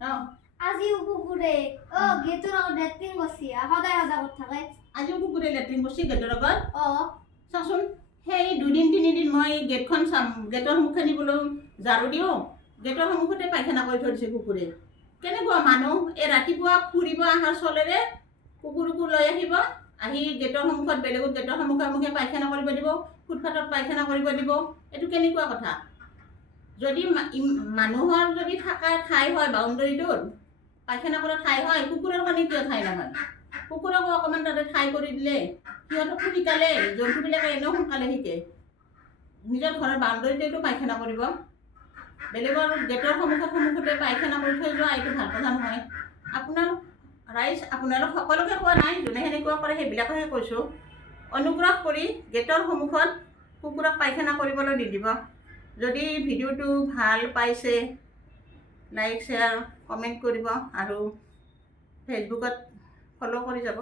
আজিও কুকুৰে গেটৰ আগত লেট্ৰিন কৰিছে সদায় কৰি থাকে আজিও কুকুৰে লেট্ৰিন কৰিছে গেটৰ আগত চাচোন সেই 2-3 দিন মই গেটখন চাম গেটৰ সন্মুখে নিবলৈ ঝাৰু দিওঁ গেটৰ সন্মুখতে পায়খানা কৰি থৈ দিছে কুকুৰে কেনেকুৱা মানুহ এই ৰাতিপুৱা ফুৰিব অহাৰ চলেৰে কুকুৰকো লৈ আহিব আহি গেটৰ সন্মুখত বেলেগত গেটৰ সন্মুখে পায়খানা কৰিব দিব ফুটপাথত পায়খানা কৰিব দিব এইটো কেনেকুৱা কথা যদি মানুহৰ যদি থকা ঠাই হয় বাউণ্ডাৰীটোত পায়খানা কৰা ঠাই হয় কুকুৰৰ কাৰণে কিয় ঠাই নহয় কুকুৰকো অকণমান তাতে ঠাই কৰি দিলে সিহঁতকো শিকালে জন্তুবিলাকে এনেও সোনকালে শিকে নিজৰ ঘৰৰ বাউণ্ডাৰীতেতো পায়খানা কৰিব বেলেগৰ গেটৰ সন্মুখতে পায়খানা কৰি থৈ যোৱা এইটো ভাল কথা নহয় আপোনালোক সকলোকে কোৱা নাই যোনে সেনেকুৱা কৰে সেইবিলাকহে কৈছোঁ অনুগ্ৰহ কৰি গেটৰ সন্মুখত কুকুৰক পায়খানা কৰিবলৈ নিদিব যদি ভিডিঅ'টো ভাল পাইছে লাইক শ্বেয়াৰ কমেণ্ট কৰিব আৰু ফেচবুকত ফ'ল' কৰি যাব